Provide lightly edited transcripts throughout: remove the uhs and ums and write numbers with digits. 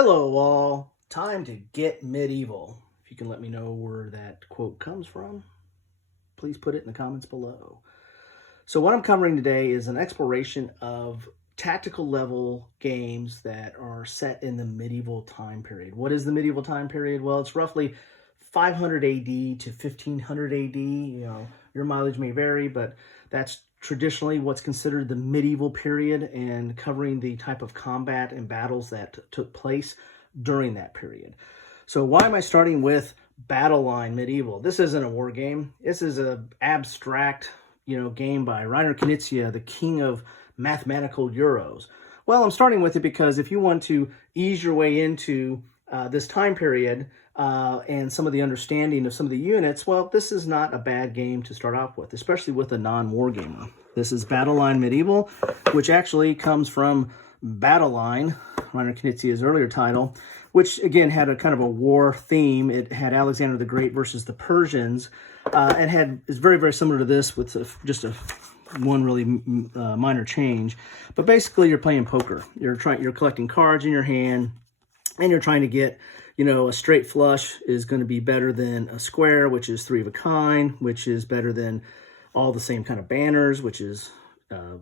Hello all, time to get medieval. If you can let me know where that quote comes from, please put it in the comments below. So what I'm covering today is an exploration of tactical level games that are set in the medieval time period. What is the medieval time period? Well, it's roughly 500 AD to 1500 AD. Your mileage may vary, but that's traditionally what's considered the medieval period and covering the type of combat and battles that took place during that period. So why am I starting with Battle Line Medieval? This isn't a war game. This is an abstract, game by Reiner Knizia, the king of mathematical Euros. Well, I'm starting with it because if you want to ease your way into this time period and some of the understanding of some of the units, well, this is not a bad game to start off with, especially with a non-war gamer. This is Battle Line Medieval, which actually comes from Battle Line, Reiner Knizia's earlier title, which again had a kind of a war theme. It had Alexander the Great versus the Persians, and is very, very similar to this with just one really minor change. But basically, you're playing poker. You're collecting cards in your hand, and you're trying to get, a straight flush is going to be better than a square, which is three of a kind, which is better than all the same kind of banners, which is a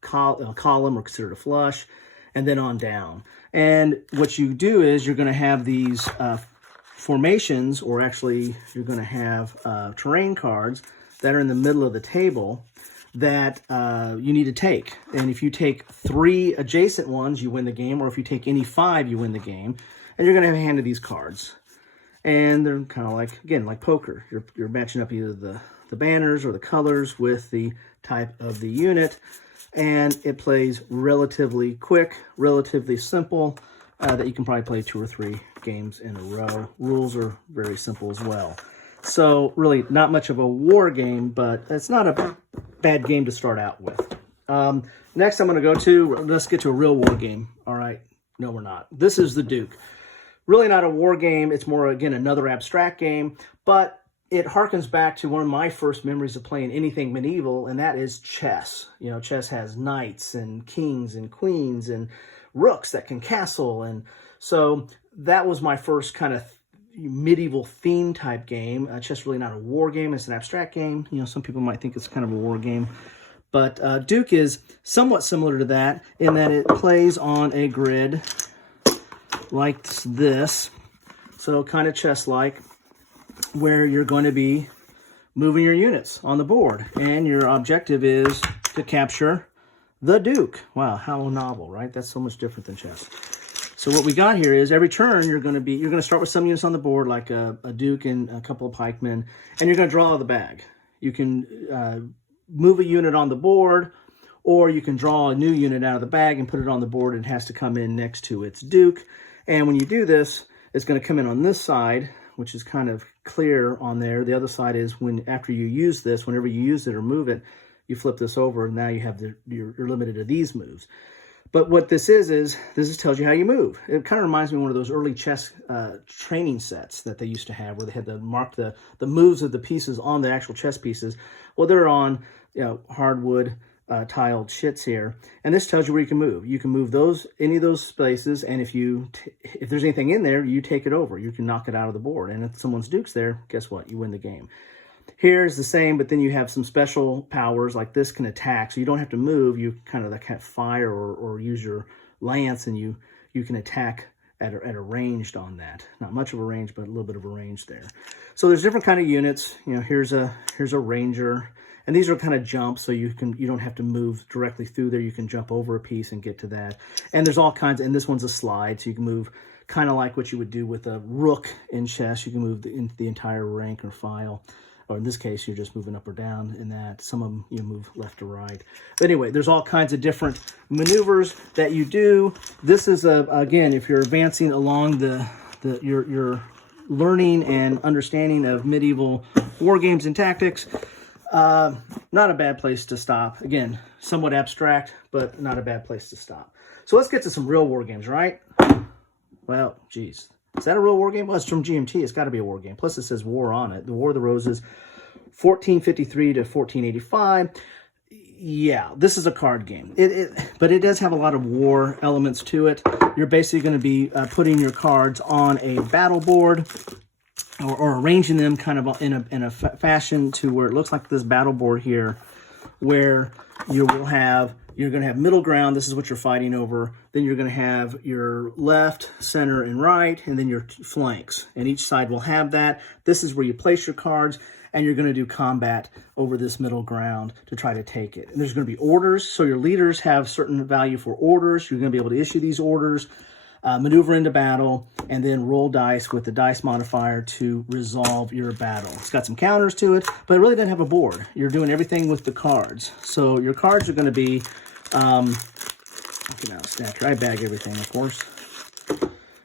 column or considered a flush, and then on down. And what you do is you're going to have these formations, or actually you're going to have terrain cards that are in the middle of the table that you need to take. And if you take 3 adjacent ones, you win the game, or if you take any 5, you win the game. And you're going to have a hand of these cards. And they're kind of like, again, like poker. You're matching up either the banners or the colors with the type of the unit. And it plays relatively quick, relatively simple, that you can probably play 2 or 3 games in a row. Rules are very simple as well. So really not much of a war game, but it's not a bad game to start out with. Next I'm going to let's get to a real war game. All right. No, we're not. This is the Duke. Really not a war game. It's more, again, another abstract game, but it harkens back to one of my first memories of playing anything medieval, and that is chess. Chess has knights and kings and queens and rooks that can castle. And so that was my first kind of medieval theme type game. Chess really not a war game. It's an abstract game. Some people might think it's kind of a war game. But Duke is somewhat similar to that in that it plays on a grid like this. So kind of chess-like, where you're going to be moving your units on the board. And your objective is to capture the Duke. Wow, how novel, right? That's so much different than chess. So what we got here is every turn you're going to start with some units on the board, like a Duke and a couple of pikemen, and you're going to draw out of the bag. You can move a unit on the board, or you can draw a new unit out of the bag and put it on the board, and it has to come in next to its Duke. And when you do this, it's going to come in on this side, which is kind of clear on there. The other side is after you use this, whenever you use it or move it, you flip this over, and now you have you're limited to these moves. But what this is this tells you how you move. It kind of reminds me of one of those early chess training sets that they used to have, where they had to mark the moves of the pieces on the actual chess pieces. Well, they're on hardwood tiled shits here, and this tells you where you can move. You can move any of those spaces, and if there's anything in there, you take it over. You can knock it out of the board, and if someone's Duke's there, guess what? You win the game. Here's the same, but then you have some special powers, like this can attack, so you don't have to move. You kind of fire or use your lance, and you can attack at a ranged on that. Not much of a range, but a little bit of a range there. So there's different kind of units. Here's a ranger, and these are kind of jumps, so you don't have to move directly through there. You can jump over a piece and get to that. And there's all kinds, and this one's a slide, so you can move kind of like what you would do with a rook in chess. You can move the entire rank or file. Or in this case, you're just moving up or down in that. Some of them you move left or right. But anyway, there's all kinds of different maneuvers that you do. This is, again, if you're advancing along your learning and understanding of medieval war games and tactics, not a bad place to stop. Again, somewhat abstract, but not a bad place to stop. So let's get to some real war games, right? Well, geez. Is that a real war game? Well, it's from GMT. It's got to be a war game. Plus, it says war on it. The War of the Roses, 1453 to 1485. Yeah, this is a card game. But it does have a lot of war elements to it. You're basically going to be putting your cards on a battle board, or arranging them kind of in a fashion to where it looks like this battle board here, where you're going to have middle ground. This is what you're fighting over. Then you're going to have your left, center, and right, and then your flanks. And each side will have that. This is where you place your cards, and you're going to do combat over this middle ground to try to take it. And there's going to be orders. So your leaders have certain value for orders. You're going to be able to issue these orders, maneuver into battle, and then roll dice with the dice modifier to resolve your battle. It's got some counters to it, but it really doesn't have a board. You're doing everything with the cards. So your cards are going to be, I bag everything, of course.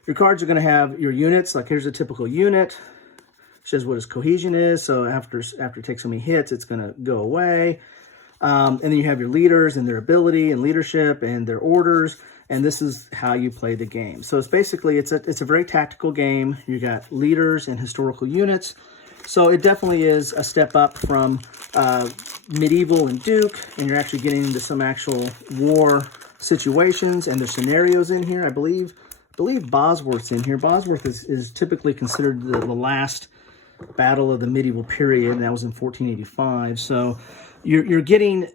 Your cards are going to have your units. Like here's a typical unit. Shows what its cohesion is. So after it takes so many hits, it's going to go away. And then you have your leaders and their ability and leadership and their orders. And this is how you play the game. So it's basically, it's a very tactical game. You got leaders and historical units. So it definitely is a step up from medieval and Duke, and you're actually getting into some actual war situations, and there's scenarios in here. I believe Bosworth's in here. Bosworth is typically considered the last battle of the medieval period, and that was in 1485. So you're getting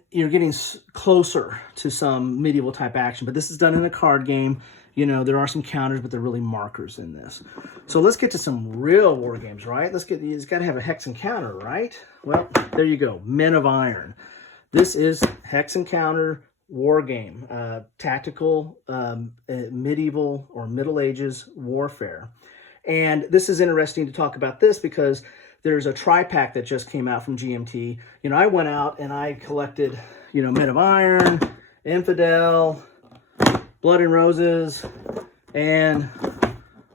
closer to some medieval type action, but this is done in a card game. You know, there are some counters, but they're really markers in this. So let's get to some real war games, right? It's got to have a hex and counter, right? Well, there you go. Men of Iron. This is hex and counter war game, tactical, medieval or Middle Ages warfare. And this is interesting to talk about this because there's a tri-pack that just came out from GMT. You know, I went out and I collected, Men of Iron, Infidel, Blood and Roses, and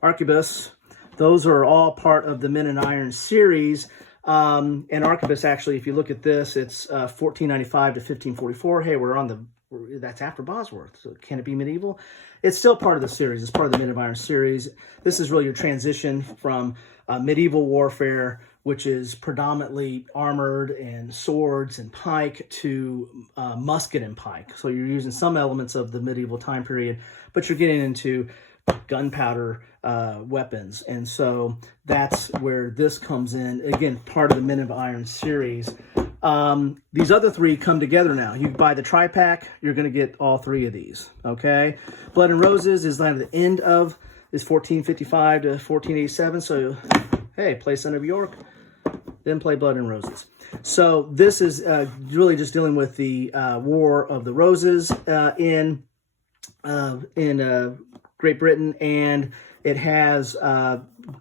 Arquebus. Those are all part of the Men in Iron series. And Arquebus, actually, if you look at this, it's 1495 to 1544. Hey, that's after Bosworth. So can it be medieval? It's still part of the series. It's part of the Men of Iron series. This is really your transition from medieval warfare, which is predominantly armored and swords and pike, to musket and pike. So you're using some elements of the medieval time period, but you're getting into gunpowder weapons. And so that's where this comes in. Again, part of the Men of Iron series. These other three come together now. You buy the tri-pack, you're going to get all three of these, okay? Blood and Roses is like the end of, is 1455 to 1487. So, hey, play Son of York, then play Blood and Roses. So this is really just dealing with the War of the Roses in Great Britain, and it has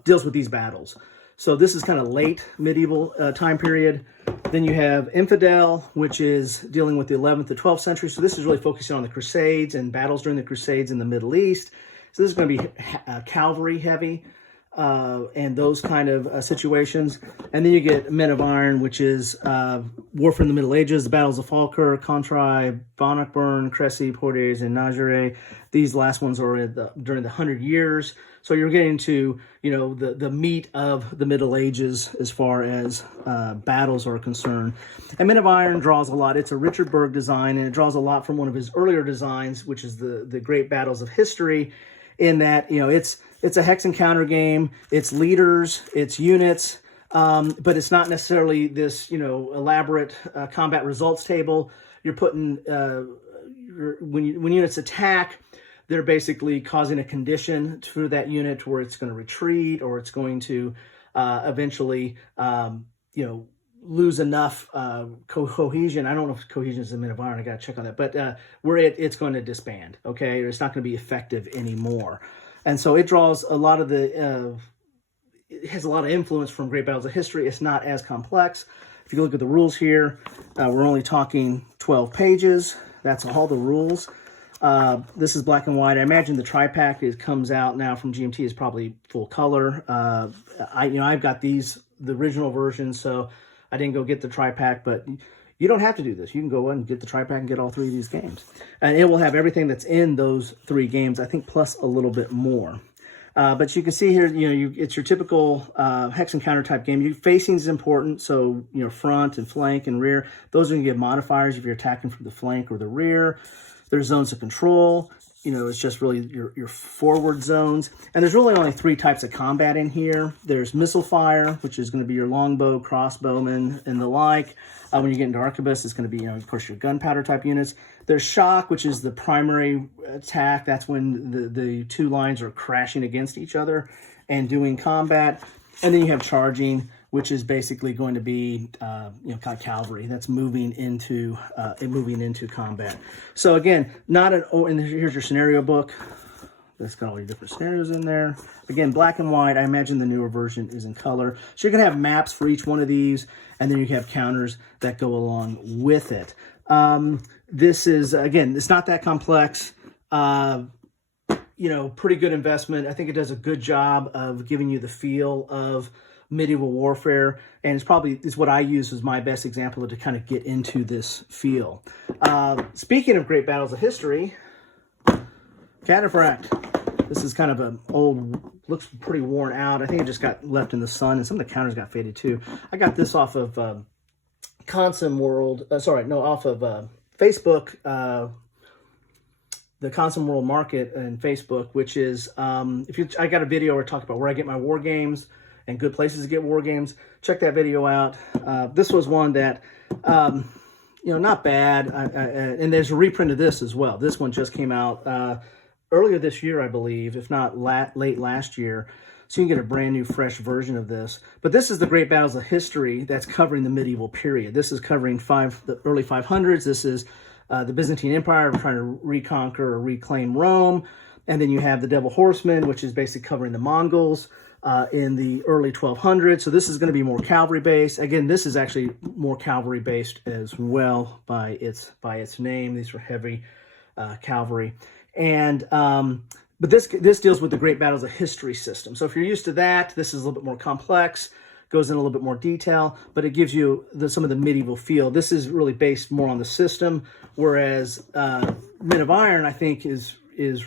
deals with these battles. So this is kind of late medieval time period. Then you have Infidel, which is dealing with the 11th to 12th century. So this is really focusing on the Crusades and battles during the Crusades in the Middle East. So this is going to be cavalry heavy and those kind of situations. And then you get Men of Iron, which is warfare in the Middle Ages, the battles of Falkirk, Contrai, Bannockburn, Cressy, Poitiers, and Nagere. These last ones are during the 100 Years. So you're getting to, the meat of the Middle Ages as far as battles are concerned. And Men of Iron draws a lot. It's a Richard Berg design, and it draws a lot from one of his earlier designs, which is the Great Battles of History, in that, it's a hex and counter game. It's leaders, it's units, but it's not necessarily this, elaborate combat results table. You're putting, when units attack, they're basically causing a condition to that unit where it's going to retreat, or it's going to eventually, lose enough cohesion. I don't know if cohesion is a Men of Iron. I got to check on that. But where it's going to disband, okay? Or it's not going to be effective anymore. And so it draws a lot of it has a lot of influence from Great Battles of History. It's not as complex. If you look at the rules here, we're only talking 12 pages. That's all the rules. This is black and white. I imagine the tri-pack comes out now from GMT is probably full color. I've got the original version, so I didn't go get the tri-pack, but you don't have to do this. You can go and get the tri-pack and get all three of these games. And it will have everything that's in those three games, I think, plus a little bit more. But you can see here, it's your typical hex encounter type game. Facing is important, so front and flank and rear. Those are going to give modifiers if you're attacking from the flank or the rear. There's zones of control. It's just really your forward zones. And there's really only 3 types of combat in here. There's missile fire, which is going to be your longbow, crossbowmen, and the like. When you get into arquebus, it's going to be, of course, your gunpowder type units. There's shock, which is the primary attack. That's when the 2 lines are crashing against each other and doing combat. And then you have charging, which is basically going to be, kind of cavalry. That's moving into combat. So again, and here's your scenario book. That's got all your different scenarios in there. Again, black and white. I imagine the newer version is in color. So you're going to have maps for each one of these, and then you have counters that go along with it. This is, again, it's not that complex. Pretty good investment. I think it does a good job of giving you the feel of medieval warfare, and it's what I use as my best example to kind of get into this feel. Speaking of great battles of history, Cataphract. This is kind of an old, looks pretty worn out. I think it just got left in the sun, and some of the counters got faded too. I got this off of Consum World. Off of Facebook. The Consum World Market and Facebook, which is I got a video where I talk about where I get my war games and good places to get war games. Check that video out. This was one that not bad. And there's a reprint of this as well. This one just came out earlier this year, I believe, if not late last year. So you can get a brand new, fresh version of this. But this is the Great Battles of History that's covering the medieval period. This is covering the early 500s. This is the Byzantine Empire trying to reconquer or reclaim Rome. And then you have the Devil Horsemen, which is basically covering the Mongols in the early 1200s. So this is going to be more cavalry-based. Again, this is actually more cavalry-based as well by its name. These are heavy cavalry. And but this deals with the Great Battles of History system. So if you're used to that, this is a little bit more complex, goes in a little bit more detail, but it gives you some of the medieval feel. This is really based more on the system, whereas Men of Iron, I think, is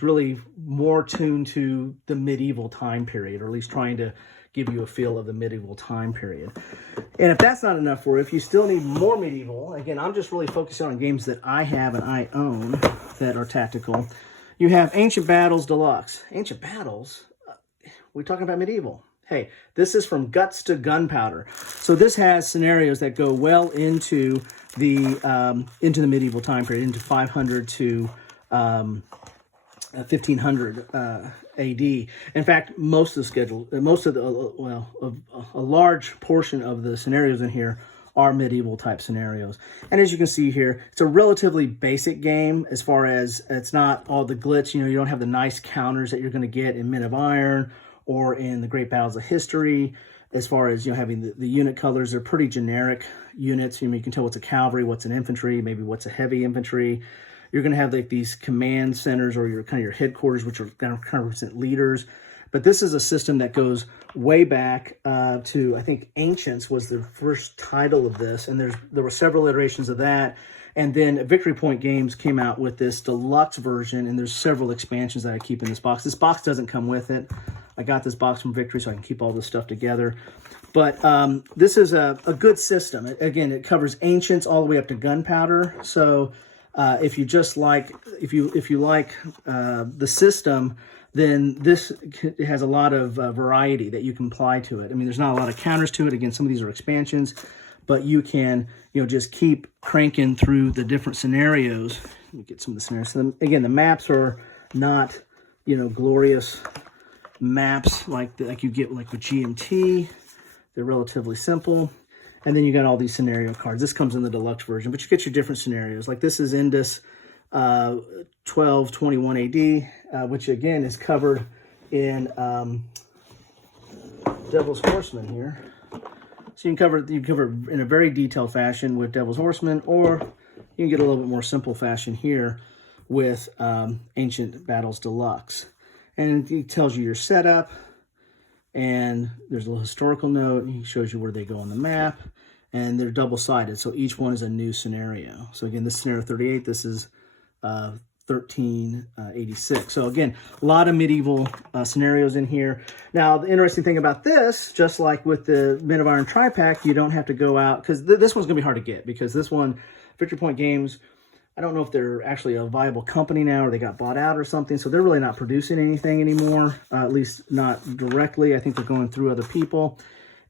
really more tuned to the medieval time period, or at least trying to give you a feel of the medieval time period. And if that's not enough for you, if you still need more medieval, again, I'm just really focusing on games that I have and I own that are tactical. You have Ancient Battles Deluxe. Ancient Battles? We're talking about medieval. Hey, this is from Guts to Gunpowder. So this has scenarios that go well into the medieval time period, into 500 to 1500 AD. In fact, a large portion of the scenarios in here are medieval type scenarios. And as you can see here, it's a relatively basic game as far as it's not all the glitz. You don't have the nice counters that you're going to get in Men of Iron or in the Great Battles of History. As far as having the unit colors, they're pretty generic units. You can tell what's a cavalry, what's an infantry, maybe what's a heavy infantry. You're going to have like these command centers or your headquarters, which are kind of represent leaders. But this is a system that goes way back to, I think, Ancients was the first title of this, and there were several iterations of that. And then Victory Point Games came out with this deluxe version, and there's several expansions that I keep in this box. This box doesn't come with it. I got this box from Victory so I can keep all this stuff together. But this is a good system. Again, it covers Ancients all the way up to Gunpowder. So if you like the system, then this has a lot of variety that you can apply to it. I mean, there's not a lot of counters to it. Again, some of these are expansions, but you can just keep cranking through the different scenarios. Let me get some of the scenarios. So again, the maps are not glorious maps like you get like with GMT. They're relatively simple. And then you got all these scenario cards. This comes in the deluxe version, but you get your different scenarios. Like this is Indus 1221 AD, which again is covered in Devil's Horseman here. So you can cover in a very detailed fashion with Devil's Horseman, or you can get a little bit more simple fashion here with Ancient Battles Deluxe. And it tells you your setup, and there's a little historical note. It shows you where they go on the map, and they're double-sided, so each one is a new scenario. So again, this is scenario 38. This is 1386. So again, a lot of medieval scenarios in here. Now, the interesting thing about this, just like with the Men of Iron tri-pack, you don't have to go out, because this one's going to be hard to get, because this one, Victory Point Games, I don't know if they're actually a viable company now or they got bought out or something, so they're really not producing anything anymore, at least not directly. I think they're going through other people.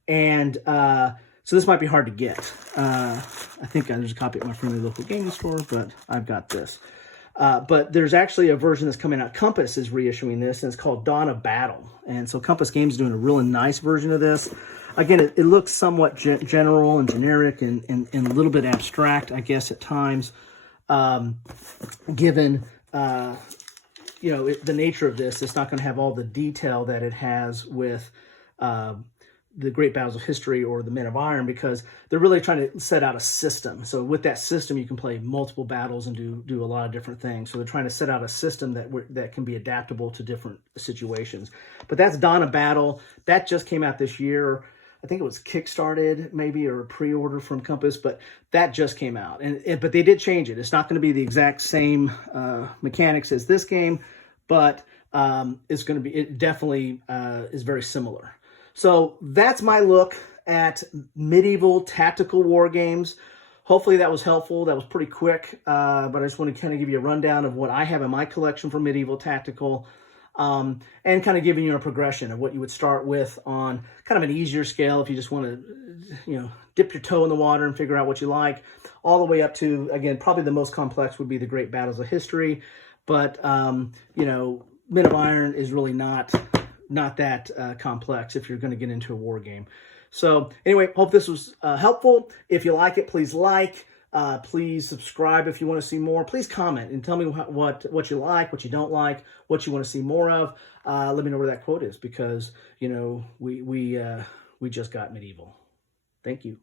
And so this might be hard to get. I think there's a copy at my friendly local gaming store, but I've got this. But there's actually a version that's coming out. Compass is reissuing this, and it's called Dawn of Battle. And so Compass Games is doing a really nice version of this. Again, it looks somewhat general and generic and a little bit abstract, I guess, at times. Given the nature of this, it's not going to have all the detail that it has with the Great Battles of History or the Men of Iron, because they're really trying to set out a system. So with that system, you can play multiple battles and do a lot of different things. So they're trying to set out a system that can be adaptable to different situations. But that's Dawn of Battle. That just came out this year. I think it was kickstarted maybe, or a pre-order from Compass, but that just came out. But they did change it. It's not going to be the exact same mechanics as this game, but it's going to be, it definitely is very similar. So that's my look at medieval tactical war games. Hopefully that was helpful. That was pretty quick, but I just want to kind of give you a rundown of what I have in my collection for medieval tactical. And kind of giving you a progression of what you would start with on kind of an easier scale if you just want to, dip your toe in the water and figure out what you like, all the way up to, again, probably the most complex would be the Great Battles of History. But, Men of Iron is really not that complex if you're going to get into a war game. So anyway, hope this was helpful. If you like it, please like. Please subscribe if you want to see more. Please comment and tell me what you like, what you don't like, what you want to see more of. Let me know where that quote is, because we just got medieval. Thank you.